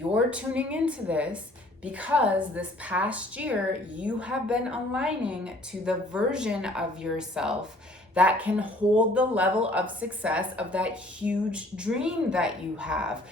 you're tuning into this because this past year you have been aligning to the version of yourself that can hold the level of success of that huge dream that you have.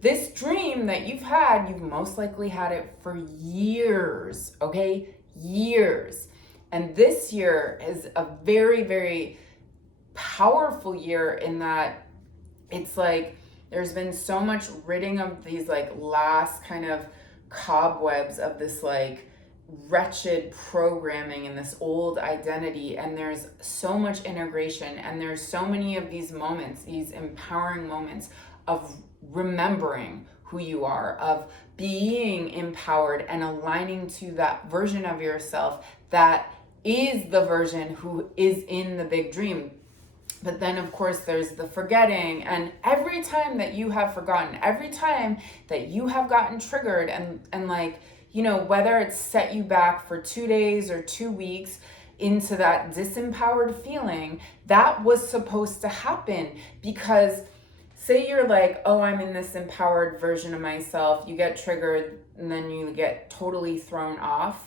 This dream that you've had, you've most likely had it for years, okay? Years. And this year is a very, very powerful year in that it's like there's been so much ridding of these like last kind of cobwebs of this like wretched programming and this old identity, and there's so much integration, and there's so many of these moments, these empowering moments of remembering who you are, of being empowered and aligning to that version of yourself that is the version who is in the big dream. But then, of course, there's the forgetting. And every time that you have forgotten, every time that you have gotten triggered and like, you know, whether it's set you back for 2 days or 2 weeks into that disempowered feeling, that was supposed to happen. Because say you're like, oh, I'm in this empowered version of myself, you get triggered and then you get totally thrown off.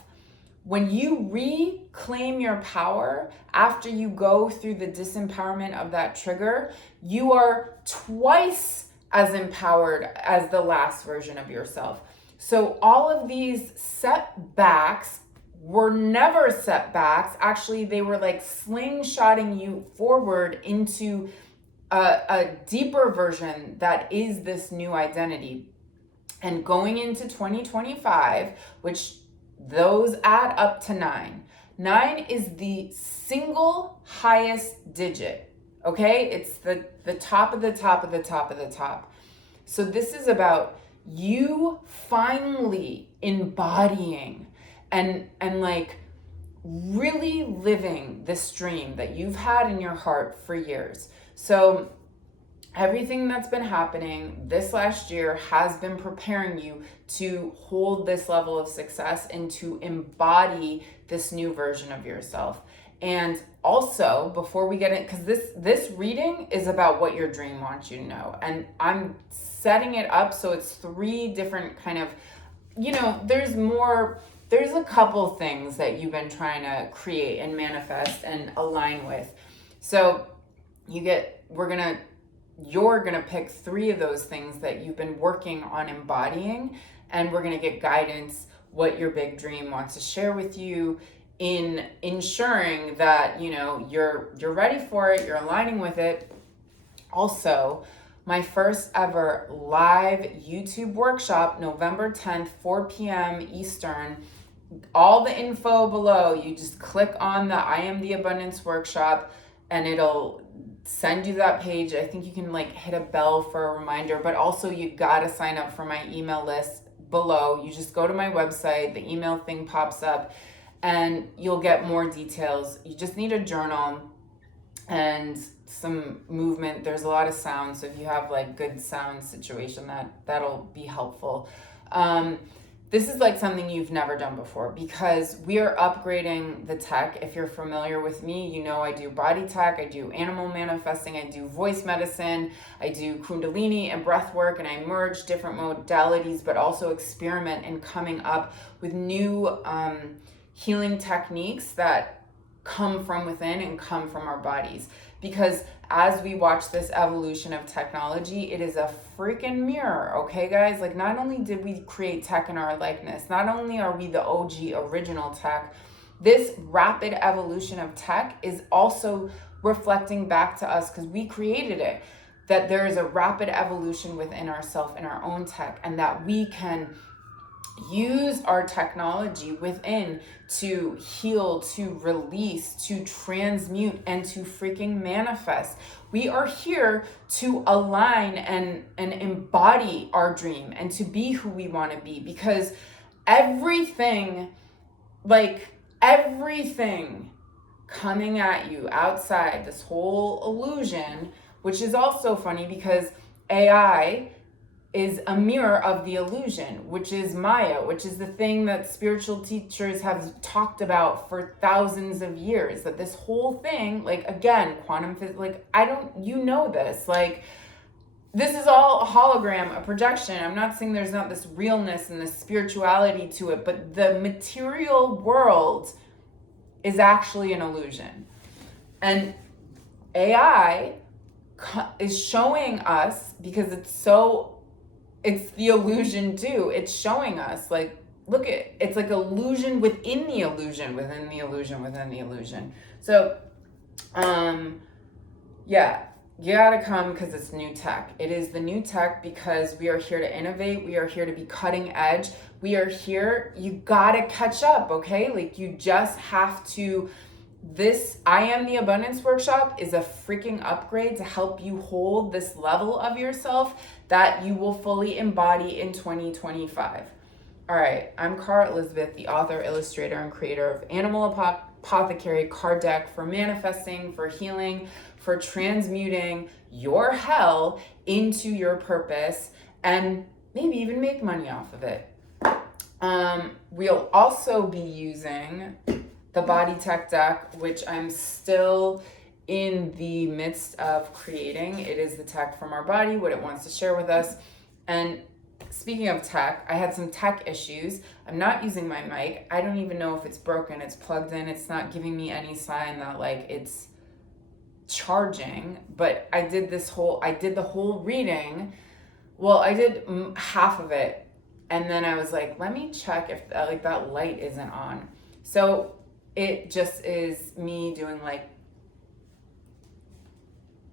When you reclaim your power after you go through the disempowerment of that trigger, you are twice as empowered as the last version of yourself. So all of these setbacks were never setbacks. Actually, they were like slingshotting you forward into a deeper version that is this new identity. And going into 2025, which those add up to 9. 9 is the single highest digit, okay? It's the top of the top of the top of the top. So this is about you finally embodying and like really living this dream that you've had in your heart for years. So everything that's been happening this last year has been preparing you to hold this level of success and to embody this new version of yourself. And also, before we get in, because this reading is about what your dream wants you to know. And I'm setting it up so it's 3 different kind of, you know, there's a couple things that you've been trying to create and manifest and align with. So you're gonna pick 3 of those things that you've been working on embodying, and we're gonna get guidance what your big dream wants to share with you in ensuring that, you know, you're ready for it, you're aligning with it. Also, my first ever live YouTube workshop, November 10th, 4 p.m. Eastern. All the info below, you just click on the I Am the Abundance workshop and it'll send you that page. I think you can like hit a bell for a reminder, but also you gotta sign up for my email list below. You just go to my website, the email thing pops up, and you'll get more details. You just need a journal and some movement. There's a lot of sound, so if you have like good sound situation, that'll be helpful. This is like something you've never done before because we are upgrading the tech. If you're familiar with me, you know I do body tech, I do animal manifesting, I do voice medicine, I do kundalini and breath work, and I merge different modalities, but also experiment in coming up with new healing techniques that come from within and come from our bodies. Because as we watch this evolution of technology, it is a freaking mirror, okay, guys? Like, not only did we create tech in our likeness, not only are we the OG original tech, this rapid evolution of tech is also reflecting back to us because we created it, that there is a rapid evolution within ourselves in our own tech, and that we can use our technology within to heal, to release, to transmute, and to freaking manifest. We are here to align and embody our dream and to be who we want to be, because everything coming at you outside this whole illusion, which is also funny because AI is a mirror of the illusion, which is Maya, which is the thing that spiritual teachers have talked about for thousands of years, that this whole thing, like, again, quantum physics, like, you know this, like, this is all a hologram, a projection. I'm not saying there's not this realness and this spirituality to it, but the material world is actually an illusion. And AI is showing us, because it's the illusion too. It's showing us, like, look at, it's like illusion within the illusion, within the illusion, within the illusion. So, yeah, you gotta come because it's new tech. It is the new tech because we are here to innovate. We are here to be cutting edge. We are here, you gotta catch up, okay? Like, you just have to, this I Am the Abundance Workshop is a freaking upgrade to help you hold this level of yourself that you will fully embody in 2025. All right, I'm Cara Elizabeth, the author, illustrator, and creator of Animal Apothecary card deck for manifesting, for healing, for transmuting your hell into your purpose, and maybe even make money off of it. We'll also be using the Body Tech deck, which I'm still in the midst of creating. It is the tech from our body, what it wants to share with us. And speaking of tech, I had some tech issues. I'm not using my mic. I don't even know if it's broken. It's plugged in. It's not giving me any sign that like it's charging, but I did the whole reading. Well, I did half of it. And then I was like, let me check if that light isn't on. So it just is me doing like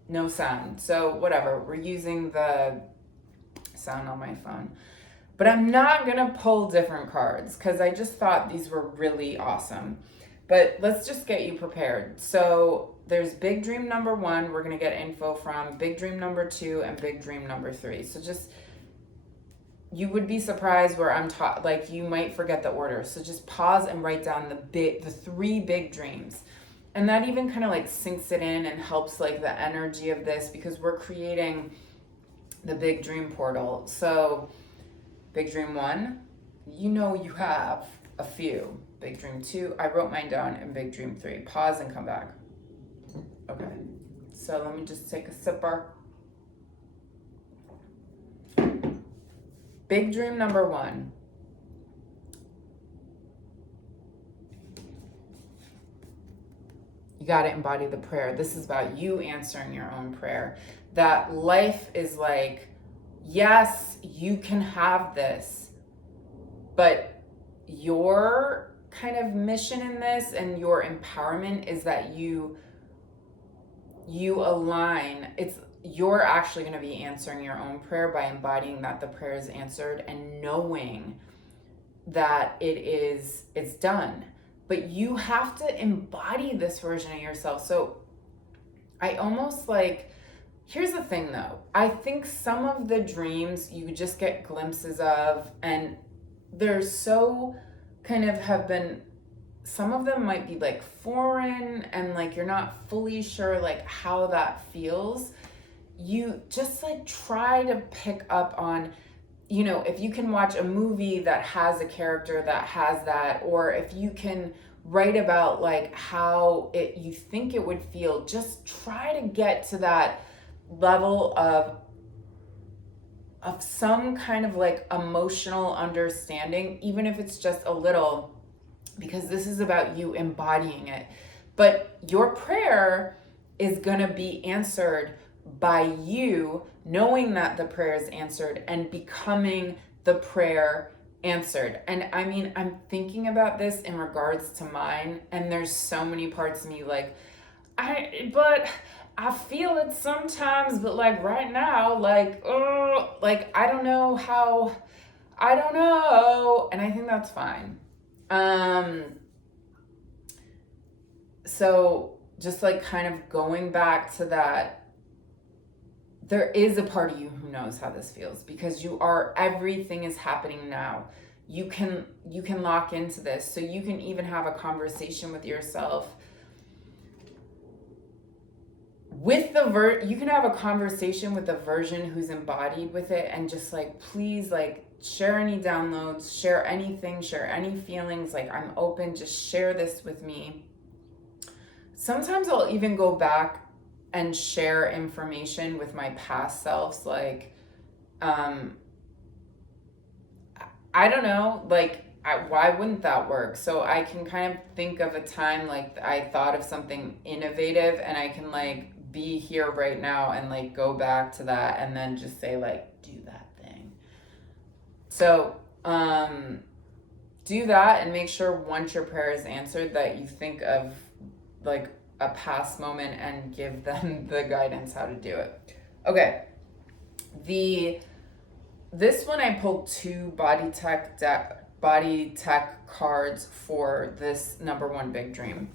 no sound. So whatever, we're using the sound on my phone. But I'm not gonna pull different cards because I just thought these were really awesome. But let's just get you prepared. So there's big dream number 1, we're gonna get info from, big dream number 2, and big dream number 3. So just, you would be surprised where I'm taught, like you might forget the order. So just pause and write down the 3 big dreams. And that even kind of like sinks it in and helps like the energy of this, because we're creating the big dream portal. So big dream 1, you have a few. Big dream 2, I wrote mine down, and big dream 3. Pause and come back. Okay, so let me just take a sipper. Big dream number 1. You got to embody the prayer. This is about you answering your own prayer. That life is like, yes, you can have this, but your kind of mission in this and your empowerment is that you align. You're actually going to be answering your own prayer by embodying that the prayer is answered and knowing that it's done. But you have to embody this version of yourself. So I almost like, here's the thing though. I think some of the dreams you just get glimpses of, and they're so kind of have been, some of them might be like foreign and like you're not fully sure like how that feels. You just like try to pick up on, if you can watch a movie that has a character that has that, or if you can write about like how you think it would feel, just try to get to that level of some kind of like emotional understanding, even if it's just a little, because this is about you embodying it. But your prayer is going to be answered by you knowing that the prayer is answered and becoming the prayer answered. And I mean, I'm thinking about this in regards to mine, and there's so many parts of me like, I feel it sometimes, but like right now, like, oh, like I don't know. And I think that's fine. So just like kind of going back to that, there is a part of you who knows how this feels, because everything is happening now. You can lock into this. So you can even have a conversation with yourself you can have a conversation with the version who's embodied with it, and just like, please, like, share any downloads, share anything, share any feelings, like I'm open, just share this with me. Sometimes I'll even go back and share information with my past selves. Like, I don't know, like, why wouldn't that work? So I can kind of think of a time like I thought of something innovative, and I can like be here right now and like go back to that and then just say like, do that thing. So do that, and make sure once your prayer is answered that you think of like a past moment and give them the guidance how to do it. Okay. This one I pulled 2 body tech cards for this number 1 big dream.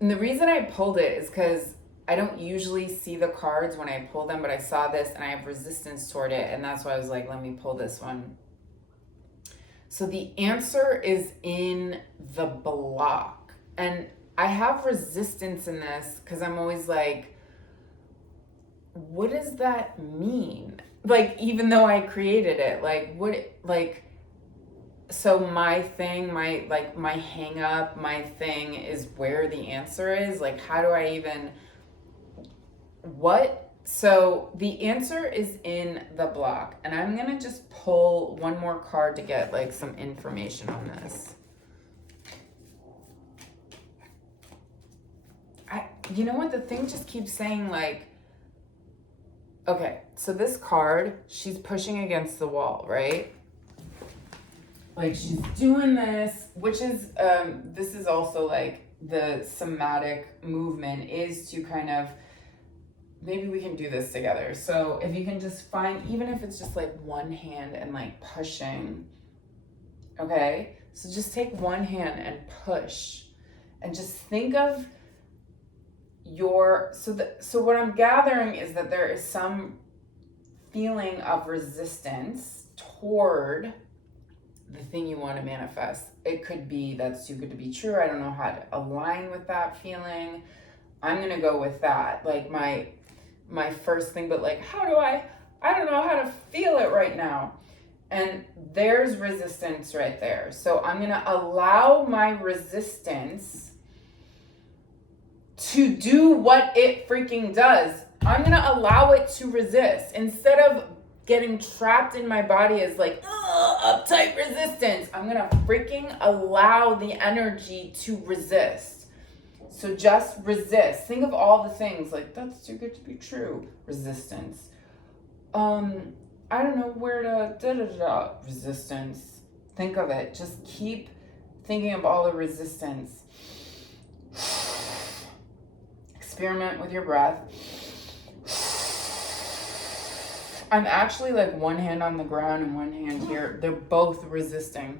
And the reason I pulled it is because I don't usually see the cards when I pull them, but I saw this and I have resistance toward it, and that's why I was like, let me pull this one. So the answer is in the block. And I have resistance in this because I'm always like, what does that mean? Like, even though I created it, like, so my thing, my hang up, my thing is where the answer is. Like, how do I even, what? So the answer is in the block. And I'm going to just pull one more card to get like some information on this. You know what? The thing just keeps saying like, okay, so this card, she's pushing against the wall, right? Like she's doing this, which is, this is also like the somatic movement is to kind of, maybe we can do this together. So if you can just find, even if it's just like one hand and like pushing, okay? So just take one hand and push and just think of so what I'm gathering is that there is some feeling of resistance toward the thing you want to manifest. It could be that's too good to be true. I don't know how to align with that feeling. I'm going to go with that. Like my first thing, but like, I don't know how to feel it right now. And there's resistance right there. So I'm going to allow my resistance to do what it freaking does. I'm going to allow it to resist. Instead of getting trapped in my body as like, uptight resistance, I'm going to freaking allow the energy to resist. So just resist. Think of all the things like, that's too good to be true. Resistance. I don't know where to, resistance. Think of it. Just keep thinking of all the resistance. Experiment with your breath. I'm actually like one hand on the ground and one hand here. They're both resisting.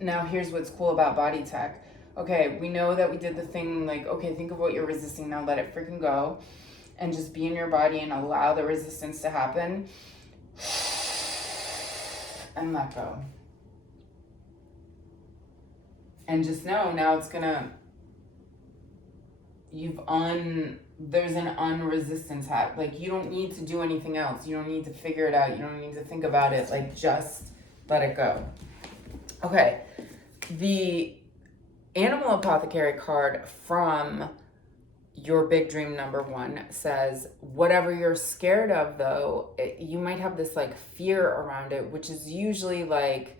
Now here's what's cool about body tech. Okay, we know that we did the thing like, okay, think of what you're resisting. Now let it freaking go. And just be in your body and allow the resistance to happen. And let go. And just know now it's gonna, there's an unresistance hat. Like you don't need to do anything else. You don't need to figure it out. You don't need to think about it. Like just let it go. Okay. The Animal Apothecary card from your big dream number 1 says, whatever you're scared of though, you might have this like fear around it, which is usually like,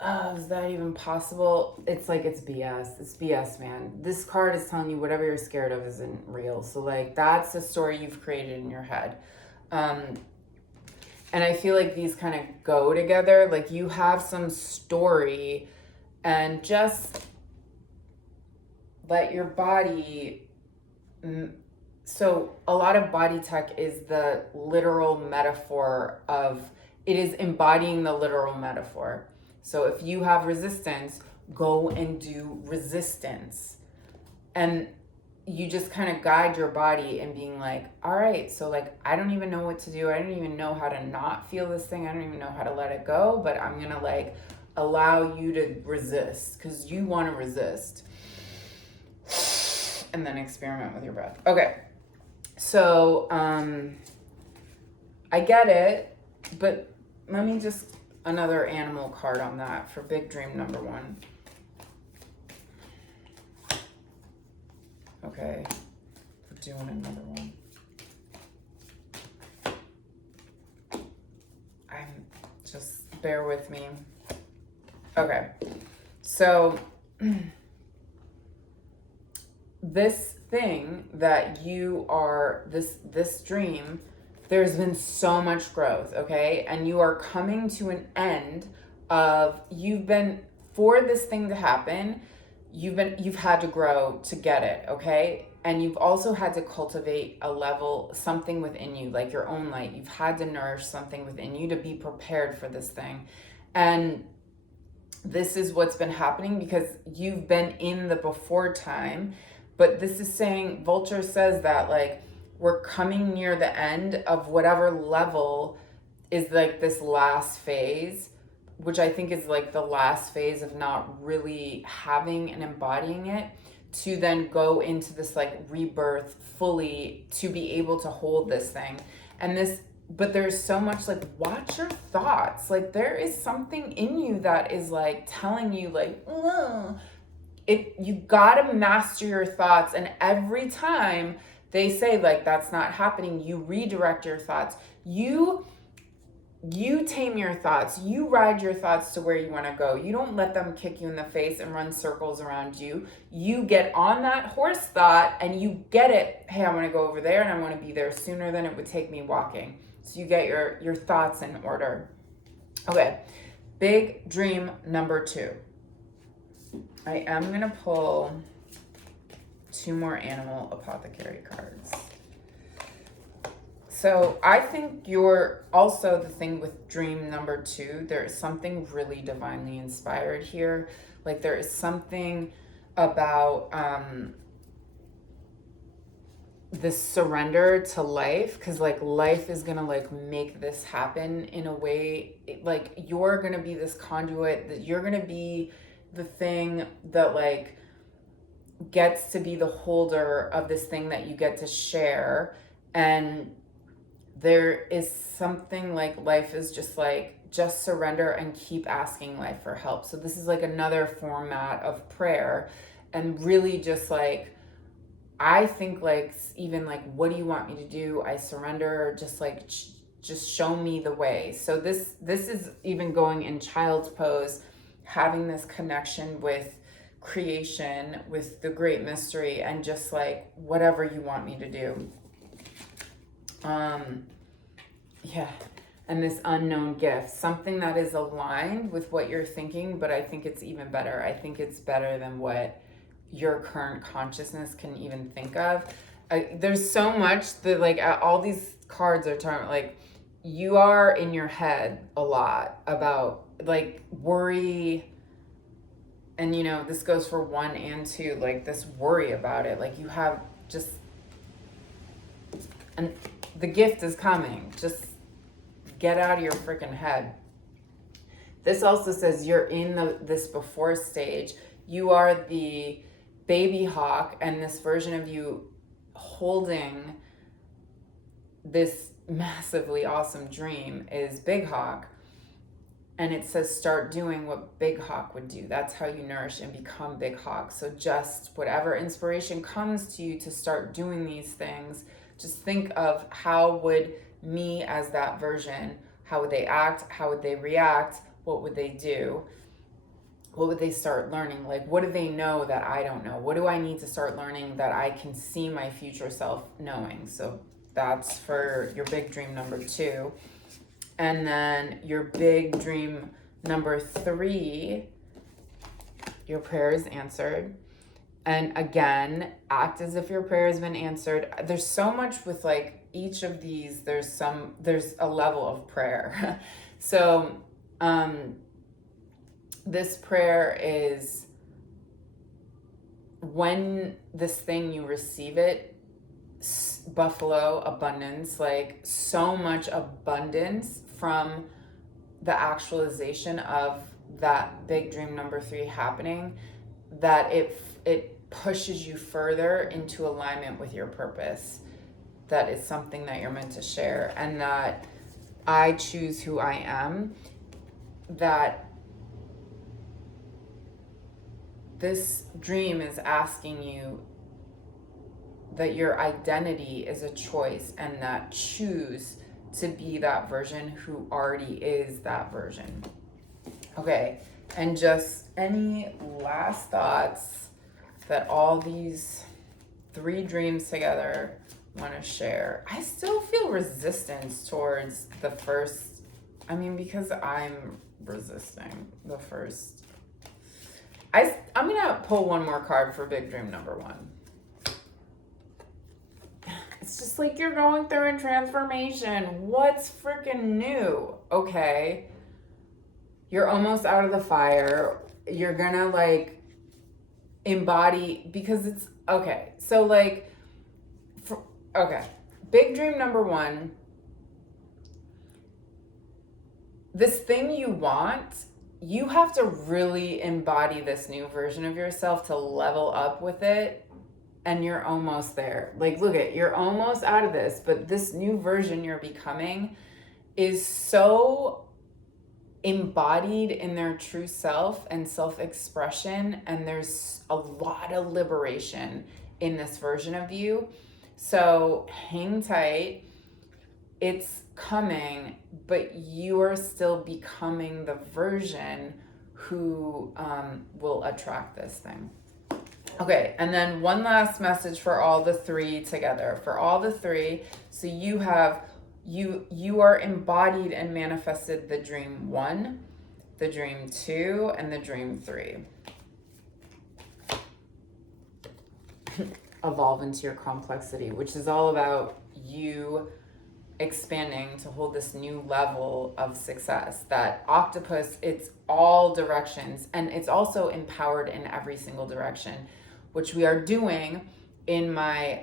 oh, is that even possible? It's like, it's BS. It's BS, man. This card is telling you whatever you're scared of isn't real. So like, that's the story you've created in your head. And I feel like these kind of go together. Like you have some story and just let your body. So a lot of body tech is the literal metaphor of, it is embodying the literal metaphor. So if you have resistance, go and do resistance. And you just kind of guide your body and being like, all right, so like, I don't even know what to do. I don't even know how to not feel this thing. I don't even know how to let it go, but I'm going to like allow you to resist because you want to resist. And then experiment with your breath. Okay. So, I get it, but let me just, another animal card on that for big dream number 1. Okay, we're doing another one. Just bear with me. Okay, so this thing that you are, this dream, there's been so much growth, okay? And you are coming to an end of, for this thing to happen, you've had to grow to get it, okay? And you've also had to cultivate a level, something within you, like your own light. You've had to nourish something within you to be prepared for this thing. And this is what's been happening because you've been in the before time. But this is saying, Vulture says that like we're coming near the end of whatever level is like this last phase, which I think is like the last phase of not really having and embodying it, to then go into this like rebirth fully to be able to hold this thing. And this, but there's so much like, watch your thoughts. Like there is something in you that is like telling you like, you gotta master your thoughts. And every time they say like, that's not happening, you redirect your thoughts. You tame your thoughts. You ride your thoughts to where you want to go. You don't let them kick you in the face and run circles around you. You get on that horse thought and you get it. Hey, I want to go over there and I want to be there sooner than it would take me walking. So you get your thoughts in order. Okay, big dream number 2. I am going to pull 2 more animal apothecary cards. So I think you're also, the thing with dream number 2, there is something really divinely inspired here. Like there is something about this surrender to life, because like life is gonna like make this happen in a way, like you're gonna be this conduit, that you're gonna be the thing that like gets to be the holder of this thing that you get to share. And there is something like life is just like, just surrender and keep asking life for help. So this is like another format of prayer, and really just like, I think like, even like, what do you want me to do? I surrender, just like, just show me the way. So this is even going in child's pose, having this connection with creation, with the great mystery, and just like, whatever you want me to do. Yeah. And this unknown gift, something that is aligned with what you're thinking, but I think it's even better. I think it's better than what your current consciousness can even think of. There's so much that like all these cards are talking, like you are in your head a lot about like worry. And you know, this goes for 1 and 2, like this worry about it. Like you have just, and the gift is coming. Just get out of your freaking head. This also says you're in this before stage. You are the baby hawk, and this version of you holding this massively awesome dream is big hawk. And it says start doing what big hawk would do. That's how you nourish and become big hawk. So just whatever inspiration comes to you to start doing these things, just think of, how would me as that version, how would they act? How would they react? What would they do? What would they start learning? Like, what do they know that I don't know? What do I need to start learning that I can see my future self knowing? So that's for your big dream number 2. And then your big dream number 3, your prayer is answered. And again, act as if your prayer has been answered. There's so much with like each of these, there's a level of prayer. So this prayer is, when this thing, you receive it, buffalo abundance, like so much abundance from the actualization of that big dream number 3 happening, that it pushes you further into alignment with your purpose. That is something that you're meant to share, and that I choose who I am. That this dream is asking you that your identity is a choice, and that choose to be that version who already is that version. Okay, and just any last thoughts that all these 3 dreams together want to share. I still feel resistance towards the first, because I'm resisting the first. I'm gonna pull one more card for big dream number 1. It's just like you're going through a transformation. What's freaking new? Okay. You're almost out of the fire. You're gonna like embody, because it's okay. So like, okay. Big dream number 1. This thing you want, you have to really embody this new version of yourself to level up with it. And you're almost there. Like, look at, you're almost out of this, but this new version you're becoming is so embodied in their true self and self-expression, and there's a lot of liberation in this version of you. So hang tight. It's coming, but you are still becoming the version who will attract this thing. Okay, and then one last message for all the 3 together. For all the 3, so you have, you are embodied and manifested the dream 1, the dream 2, and the dream 3. Evolve into your complexity, which is all about you expanding to hold this new level of success. That octopus, it's all directions, and it's also empowered in every single direction, which we are doing in my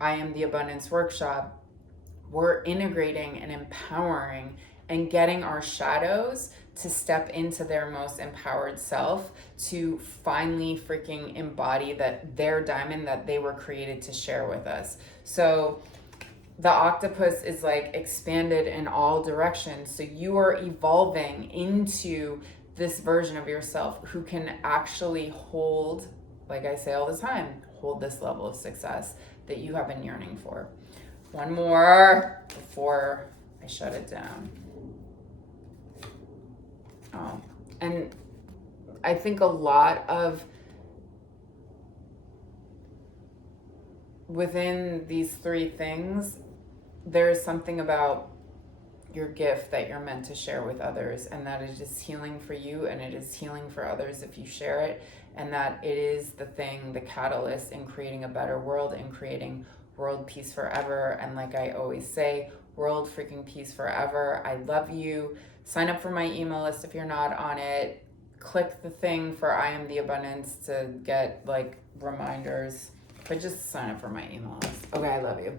I Am the Abundance workshop. We're integrating and empowering and getting our shadows to step into their most empowered self, to finally freaking embody that their diamond that they were created to share with us. So the octopus is like expanded in all directions. So you are evolving into this version of yourself who can actually hold, like I say all the time, hold this level of success that you have been yearning for. One more before I shut it down. Oh, and I think a lot of within these 3 things, there is something about your gift that you're meant to share with others, and that it is healing for you and it is healing for others if you share it, and that it is the thing, the catalyst in creating a better world and creating world peace forever. And like I always say, world freaking peace forever. I love you. Sign up for my email list if you're not on it. Click the thing for I Am the Abundance to get like reminders, but just sign up for my email list. Okay, I love you.